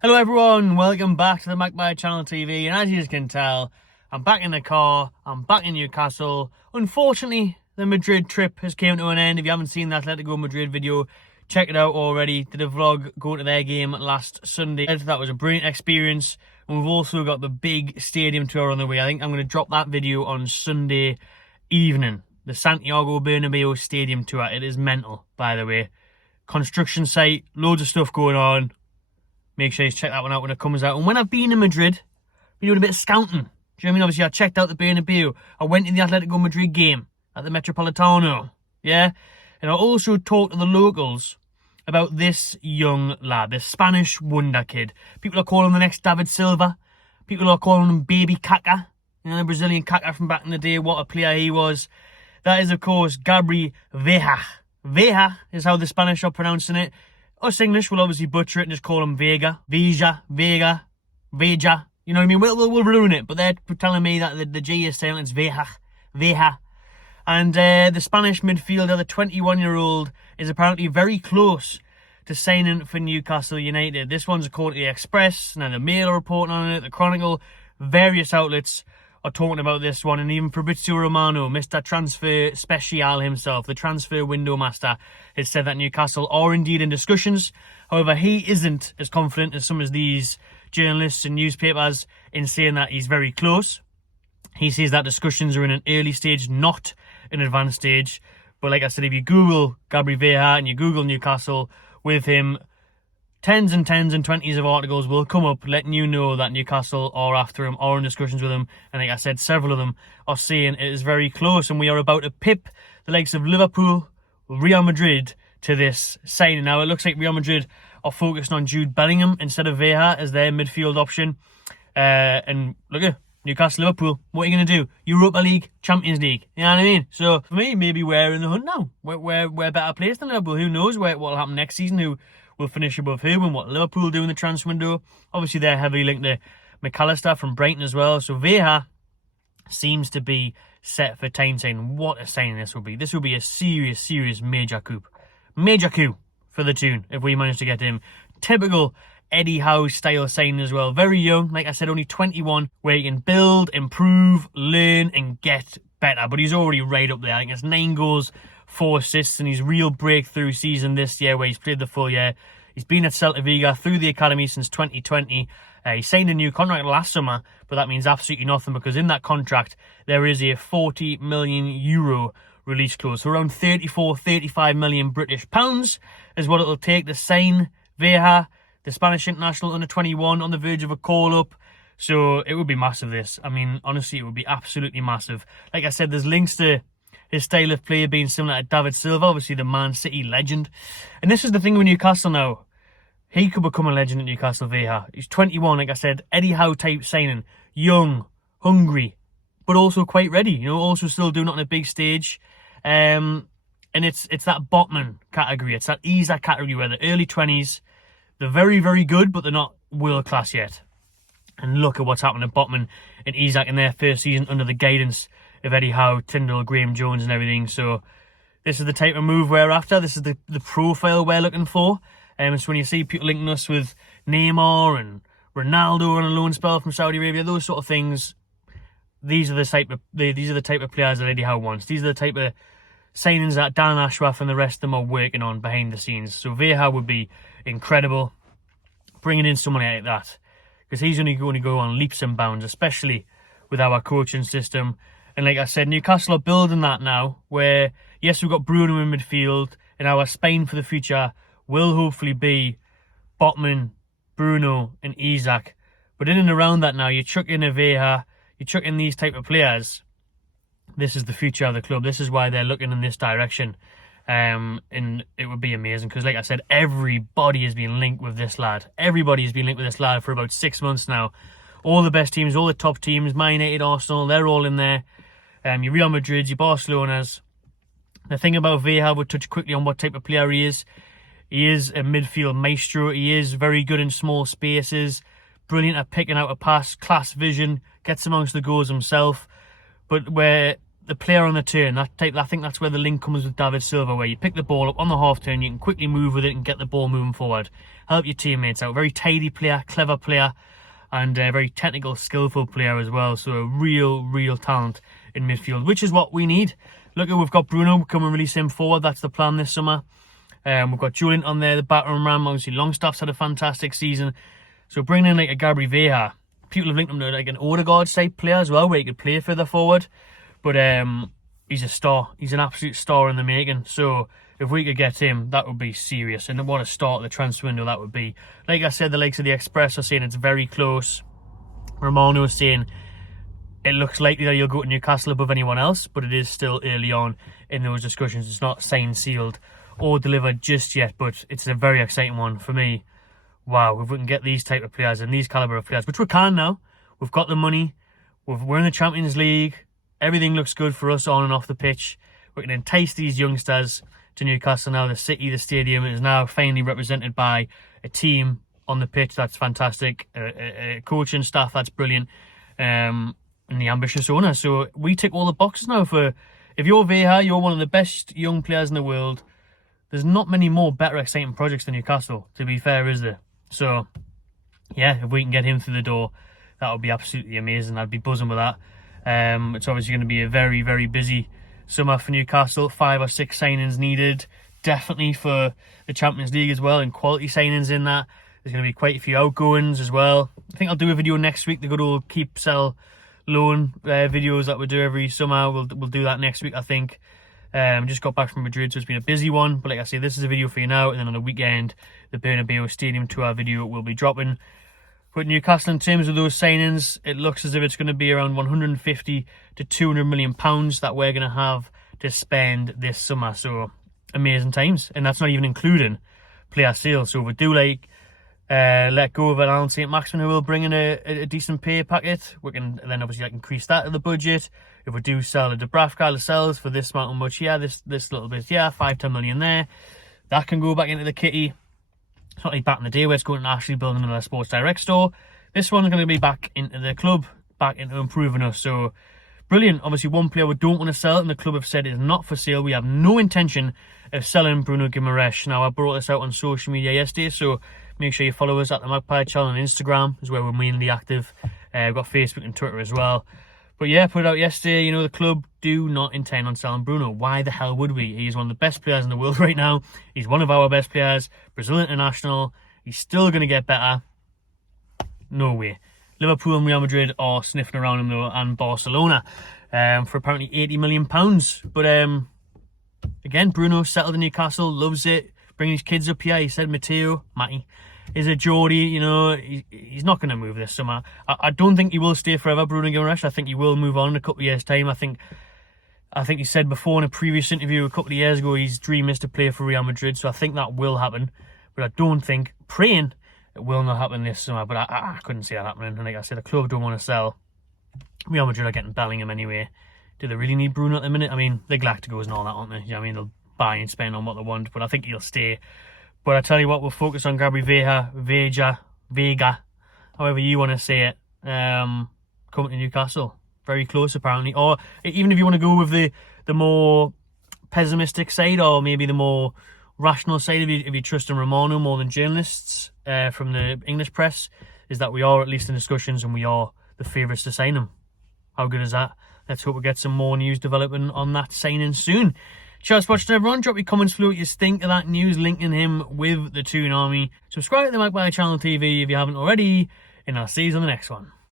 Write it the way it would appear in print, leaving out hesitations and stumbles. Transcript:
Hello everyone, welcome back to the Magpie Channel TV, and as you can tell, I'm back in the car, I'm back in Newcastle. Unfortunately, the Madrid trip has came to an end. If you haven't seen the Atletico Madrid video, check it out already. Did a vlog going to their game last Sunday. That was a brilliant experience, and we've also got the big stadium tour on the way. I think I'm going to drop that video on Sunday evening. The Santiago Bernabeu stadium tour. It is mental, by the way. Construction site, loads of stuff going on. Make sure you check that one out when it comes out. And when I've been in Madrid, I've been doing a bit of scouting. Do you know what I mean? Obviously, I checked out the Bernabeu. I went to the Atletico Madrid game at the Metropolitano. Yeah? And I also talked to the locals about this young lad, this Spanish wonder kid. People are calling him the next David Silva. People are calling him Baby Kaká. You know, the Brazilian Kaká from back in the day. What a player he was. That is, of course, Gabri Veiga. Veiga is how the Spanish are pronouncing it. Us English will obviously butcher it and just call him Veiga. Veiga. You know what I mean? We'll ruin it, but they're telling me that the G is saying it's Veiga. And the Spanish midfielder, the 21-year-old, is apparently very close to signing for Newcastle United. This one's according to the Express, now the Mail are reporting on it, the Chronicle, various outlets are talking about this one, and even Fabrizio Romano, Mr. Transfer Special himself, the transfer window master, has said that Newcastle are indeed in discussions. However, he isn't as confident as some of these journalists and newspapers in saying that he's very close. He says that discussions are in an early stage, not an advanced stage. But like I said, if you Google Gabri Veiga and you Google Newcastle with him, tens and 20s of articles will come up letting you know that Newcastle are after him, are in discussions with him. And like I said, several of them are saying it is very close, and we are about to pip the likes of Liverpool, Real Madrid to this signing. Now, it looks like Real Madrid are focused on Jude Bellingham instead of Veiga as their midfield option. And look at Newcastle, Liverpool, what are you going to do? Europa League, Champions League, you know what I mean? So for me, maybe we're in the hunt now. We're better placed than Liverpool. Who knows what will happen next season? Who will finish above who and what Liverpool do in the transfer window. Obviously, they're heavily linked to McAllister from Brighton as well. So Veiga seems to be set for time signing. What a signing this will be. This will be a serious major coup. Major coup for the tune if we manage to get him. Typical Eddie Howe style signing as well. Very young, like I said, only 21, where he can build, improve, learn and get better. But he's already right up there. I think it's 9 goals, 4 assists, and his real breakthrough season this year where he's played the full year. He's been at Celta Vigo through the academy since 2020. He signed a new contract last summer, but that means absolutely nothing because in that contract there is a 40 million euro release clause. So around 35 million British pounds is what it'll take to sign Veiga, the Spanish international under 21, on the verge of a call-up. So it would be massive, this. I mean, honestly, it would be absolutely massive. Like I said, there's links to his style of play being similar to David Silva, obviously the Man City legend. And this is the thing with Newcastle now. He could become a legend at Newcastle, Veiga. He's 21, like I said, Eddie Howe type signing. Young, hungry, but also quite ready. You know, also still doing it on a big stage. And it's that Botman category. It's that Isak category where the early 20s, they're very good, but they're not world class yet. And look at what's happened to Botman and Isak in their first season under the guidance of Eddie Howe, Tyndall, Graham Jones and everything. So this is the type of move we're after. This is the profile we're looking for. So when you see people linking us with Neymar and Ronaldo on a loan spell from Saudi Arabia, those sort of things, these are the type of players that Eddie Howe wants. These are the type of signings that Dan Ashworth and the rest of them are working on behind the scenes. So Veiga would be incredible, bringing in someone like that, because he's only going to go on leaps and bounds, especially with our coaching system. And like I said, Newcastle are building that now, where yes, we've got Bruno in midfield, and our spine for the future will hopefully be Botman, Bruno and Isak. But in and around that now, you chuck in a Veiga, you chuck in these type of players. This is the future of the club. This is why they're looking in this direction. And it would be amazing because, like I said, everybody has been linked with this lad. Everybody has been linked with this lad for about 6 months now. All the best teams, all the top teams, Man United, Arsenal, they're all in there. Your Real Madrid, your Barcelonas. The thing about Veiga, we'll touch quickly on what type of player he is. He is a midfield maestro. He is very good in small spaces. Brilliant at picking out a pass, class vision, gets amongst the goals himself. But where the player on the turn. I think that's where the link comes with David Silva, where you pick the ball up on the half turn, you can quickly move with it and get the ball moving forward. Help your teammates out. Very tidy player, clever player, and a very technical, skillful player as well. So a real talent in midfield, which is what we need. Look, we've got Bruno, come and release him forward. That's the plan this summer. We've got Julian on there, the battering ram. Obviously, Longstaff's had a fantastic season. So bringing in like a Gabri Veiga, people have linked him to like an Odegaard type player as well, where he could play further forward. But he's a star. He's an absolute star in the making. So if we could get him, that would be serious. And what a start of the transfer window that would be. Like I said, the likes of the Express are saying it's very close. Romano is saying it looks likely that he'll go to Newcastle above anyone else, but it is still early on in those discussions. It's not signed, sealed, or delivered just yet, but it's a very exciting one for me. Wow, if we can get these type of players and these calibre of players, which we can now. We've got the money. We're in the Champions League. Everything looks good for us on and off the pitch. We can entice these youngsters to Newcastle now. The city, the stadium is now finally represented by a team on the pitch. That's fantastic. A coaching staff, that's brilliant. And the ambitious owner. So we tick all the boxes now for... If you're Veiga, you're one of the best young players in the world. There's not many more better exciting projects than Newcastle, to be fair, is there? So, yeah, if we can get him through the door, that would be absolutely amazing. I'd be buzzing with that. It's obviously going to be a very busy summer for Newcastle. 5 or 6 signings needed, definitely for the Champions League as well, and quality signings in that. There's going to be quite a few outgoings as well. I think I'll do a video next week, the good old keep, sell, loan videos that we do every summer. We'll do that next week, I think. Just got back from Madrid, so it's been a busy one. But like I say, this is a video for you now, and then on the weekend, the Bernabeu Stadium Tour video will be dropping. But Newcastle, in terms of those signings, it looks as if it's going to be around 150 to 200 million pounds that we're going to have to spend this summer. So amazing times, and that's not even including player sales. So if we do like let go of an Alan St. Maximin, who will bring in a decent pay packet, we can then obviously like increase that to the budget. If we do sell a Dubravka, Lascelles for this amount of much, yeah, this little bit, yeah, 5-10 million there, that can go back into the kitty. It's not like back in the day where it's going to actually building another Sports Direct store. This one's going to be back into the club, back into improving us. So brilliant. Obviously, one player we don't want to sell, and the club have said is not for sale. We have no intention of selling Bruno Guimaraes. Now, I brought this out on social media yesterday, so make sure you follow us at the Magpie Channel on Instagram, is where we're mainly active. We've got Facebook and Twitter as well. But yeah, put it out yesterday, you know, the club do not intend on selling Bruno. Why the hell would we? He's one of the best players in the world right now. He's one of our best players. Brazil international. He's still going to get better. No way. Liverpool and Real Madrid are sniffing around him though, and Barcelona, for apparently £80 million. But again, Bruno settled in Newcastle, loves it, bringing his kids up here. He said Matty is a Geordie, you know, he's not going to move this summer. I don't think he will stay forever, Bruno Guimaraes. I think he will move on in a couple of years' time. I think he said before in a previous interview a couple of years ago, his dream is to play for Real Madrid, so I think that will happen. But I don't think, praying, it will not happen this summer. But I couldn't see that happening. And like I said, the club don't want to sell. Real Madrid are getting Bellingham anyway. Do they really need Bruno at the minute? I mean, they're Galacticos and all that, aren't they? You know what I mean, they'll buy and spend on what they want, but I think he'll stay. But I tell you what, we'll focus on Gabri Veiga, however you want to say it, coming to Newcastle. Very close, apparently. Or even if you want to go with the more pessimistic side, or maybe the more rational side, if you trust in Romano more than journalists from the English press, is that we are at least in discussions and we are the favourites to sign him. How good is that? Let's hope we get some more news developing on that signing soon. Cheers for watching, everyone. Drop your comments below what you think of that news linking him with the Toon Army. Subscribe to the Magpie Channel TV if you haven't already, and I'll see you on the next one.